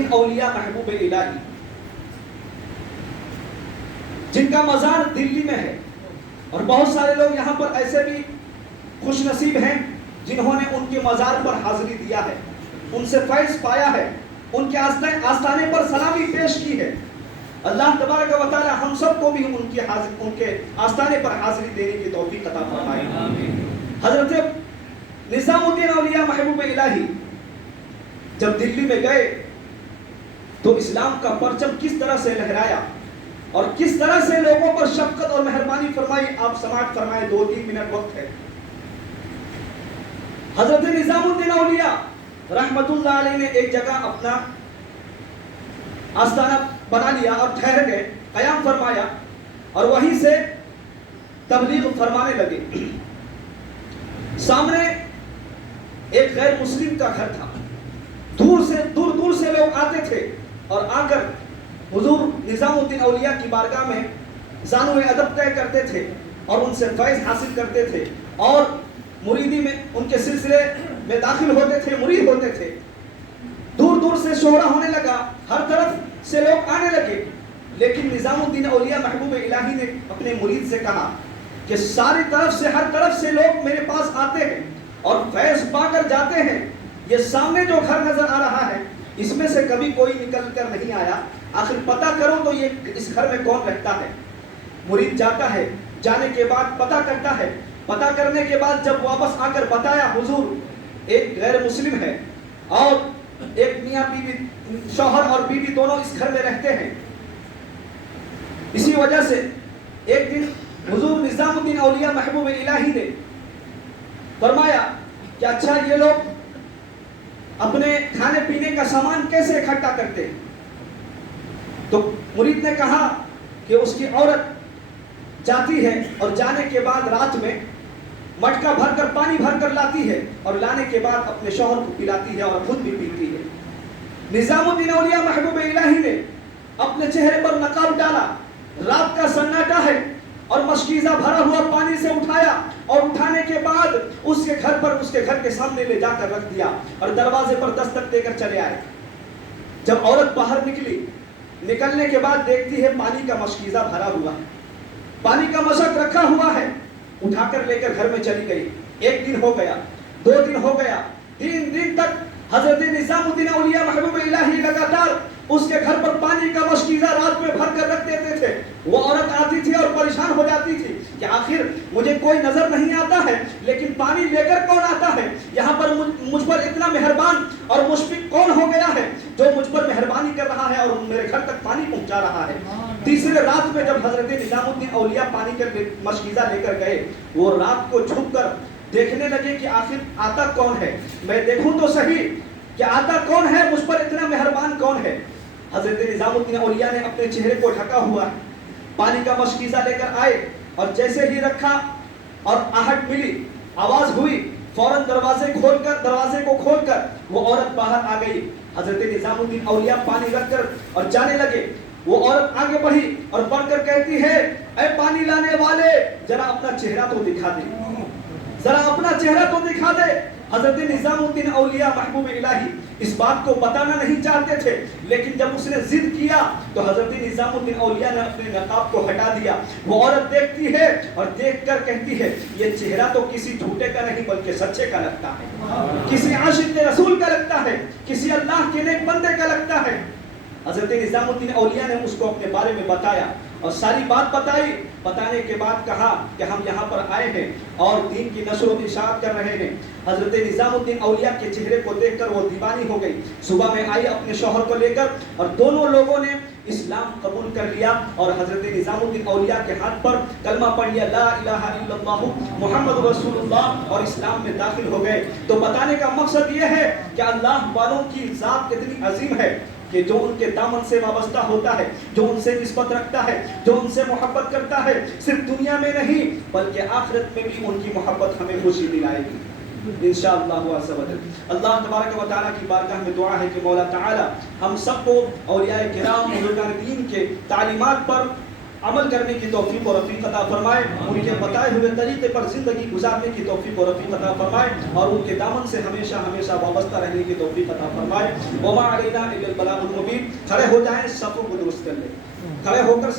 الدین اولیاء محبوب الہی جن کا مزار دلی میں ہے، اور بہت سارے لوگ یہاں پر ایسے بھی خوش نصیب ہیں جنہوں نے ان کے مزار پر حاضری دیا ہے، ان سے فیض پایا ہے، ان کے آستانے پر سلامی پیش کی ہے۔ اللہ تبارک و تعالی ہم سب کو بھی ان کے آستانے پر حاضری دینے کی توفیق عطا فرمائے۔ حضرت نظام الدین اولیاء محبوب الہی جب دلی میں گئے تو اسلام کا پرچم کس طرح سے لہرایا اور کس طرح سے لوگوں پر شفقت اور مہربانی فرمائی، آپ سماعت فرمائے، 2-3 منٹ وقت ہے۔ حضرت نظام الدین اولیاء رحمت اللہ علیہ نے ایک جگہ اپنا آستانہ بنا لیا اور ٹھہر گئے، قیام فرمایا اور وہیں سے تبلیغ فرمانے لگے۔ سامنے ایک غیر مسلم کا گھر تھا، دور دور سے لوگ آتے تھے اور آ کر حضور نظام الدین اولیاء کی بارگاہ میں زانو ادب طے کرتے تھے اور ان سے فیض حاصل کرتے تھے اور مریدی میں ان کے سلسلے میں داخل ہوتے تھے، مرید ہوتے تھے۔ دور دور سے شہرہ ہونے لگا، ہر طرف سے لوگ آنے لگے، لیکن نظام الدین اولیاء محبوب الہی نے اپنے مرید سے کہا کہ ساری طرف سے، ہر طرف سے لوگ میرے پاس آتے ہیں اور فیض پا کر جاتے ہیں، یہ سامنے جو گھر نظر آ رہا ہے اس میں سے کبھی کوئی نکل کر نہیں آیا، آخر پتہ کرو تو یہ اس گھر میں کون رہتا ہے۔ مرید جاتا ہے، جانے کے بعد پتہ کرتا ہے، پتہ کرنے کے بعد جب واپس آ کر بتایا حضور ایک غیر مسلم ہے اور ایک میاں بیوی، شوہر اور بیوی دونوں اس گھر میں رہتے ہیں، اسی وجہ سے ایک دن حضور نظام الدین اولیاء محبوب الہی نے فرمایا کہ اچھا یہ لوگ اپنے کھانے پینے کا سامان کیسے اکٹھا کرتے ہیں؟ تو مرید نے کہا کہ اس کی عورت جاتی ہے اور جانے کے بعد رات میں مٹکا بھر کر پانی بھر کر لاتی ہے اور لانے کے بعد اپنے شوہر کو پلاتی ہے اور خود بھی پیتی ہے۔ نظام الدین اولیاء محبوب الہی نے اپنے چہرے پر نقاب ڈالا، رات کا سناٹا ہے اور مشکیزہ بھرا ہوا پانی سے اٹھایا اور اٹھانے کے بعد اس کے گھر کے سامنے لے جا کر رکھ دیا اور دروازے پر دستک دے کر چلے آئے۔ جب عورت باہر نکلی، نکلنے کے بعد دیکھتی ہے پانی کا مشکیزہ بھرا ہوا ہے، پانی کا مشک رکھا ہوا ہے، اٹھا کر لے کر گھر میں چلی گئی۔ 1 دن ہو گیا، 2 دن ہو گیا، 3 دن تک حضرت نظام الدین اولیاء محبوب الہی لگاتار اس کے گھر پر پانی کا مشکیزہ رات میں بھر کر رکھ دیتے تھے۔ وہ عورت آتی تھی اور پریشان ہو جاتی تھی کہ آخر مجھے کوئی نظر نہیں آتا ہے لیکن پانی لے کر کون آتا ہے، یہاں پر مجھ پر اتنا مہربان اور مشفق کون ہو گیا ہے جو مجھ پر مہربانی کر رہا ہے اور میرے گھر تک پانی پہنچا رہا ہے۔ تیسرے رات میں جب حضرت نظام الدین اولیاء پانی کا مشکیزہ لے کر گئے، وہ رات کو چھپ کر دیکھنے لگے کہ آخر آتا کون ہے، میں دیکھوں تو صحیح کہ آتا کون ہے، مجھ پر اتنا مہربان کون ہے۔ حضرت نظام الدین اولیاء نے اپنے چہرے کو ڈھکا ہوا پانی کا مشکیزہ لے کر آئے اور جیسے ہی رکھا اور آہٹ ملی، آواز ہوئی، فوراً دروازے کو کھول کر وہ عورت باہر آ گئی۔ حضرت نظام الدین اولیاء پانی رکھ کر اور جانے لگے۔ وہ عورت آگے بڑھی اور بڑھ کر کہتی ہے، اے پانی لانے والے ذرا اپنا چہرہ تو دکھا دے، ذرا اپنا چہرہ تو دکھا دے۔ حضرت نظام الدین اولیاء محبوب الہی اس بات کو بتانا نہیں چاہتے تھے، لیکن جب اس نے ضد کیا تو حضرت نظام الدین اولیاء نے اپنے نقاب کو ہٹا دیا۔ وہ عورت دیکھتی ہے اور دیکھ کر کہتی ہے، یہ چہرہ تو کسی جھوٹے کا نہیں بلکہ سچے کا لگتا ہے، کسی عاشق رسول کا لگتا ہے، کسی اللہ کے نیک بندے کا لگتا ہے۔ حضرت نظام الدین اولیاء نے اس کو اپنے بارے میں بتایا اور ساری بات بتائی۔ بتانے کے بعد کہا کہ ہم یہاں پر آئے ہیں اور دین کی نشر و اشاعت کر رہے ہیں۔ حضرت نظام الدین اولیاء کے چہرے کو دیکھ کر وہ دیوانی ہو گئی۔ صبح میں آئی اپنے شوہر کو لے کر اور دونوں لوگوں نے اسلام قبول کر لیا اور حضرت نظام الدین اولیاء کے ہاتھ پر کلمہ پڑھ لیا، لا الہ الا اللہ محمد رسول اللہ، اور اسلام میں داخل ہو گئے۔ تو بتانے کا مقصد یہ ہے کہ اللہ والوں کی ذات اتنی عظیم ہے کہ جو ان کے دامن سے وابستہ ہوتا ہے، جو ان سے نسبت رکھتا ہے، جو ان سے محبت کرتا ہے، صرف دنیا میں نہیں بلکہ آخرت میں بھی ان کی محبت ہمیں خوشی دلائے گی انشاءاللہ عز و جل۔ اللہ تبارک و تعالیٰ کی بارگاہ میں دعا ہے کہ مولا تعالیٰ ہم سب کو اولیاء کرام بزرگان دین کے تعلیمات پر عمل کرنے کی توفیق و رفیق عطا فرمائے، ان کے بتائے ہوئے طریقے پر زندگی گزارنے کی توفیق و رفیق عطا فرمائے، اور ان کے دامن سے ہمیشہ ہمیشہ وابستہ رہنے کی توفیق عطا فرمائے۔ وما علینا الا البلاغ المبین۔ کھڑے ہو جائیں، صفوں کو درست کر لیں، کھڑے ہو کر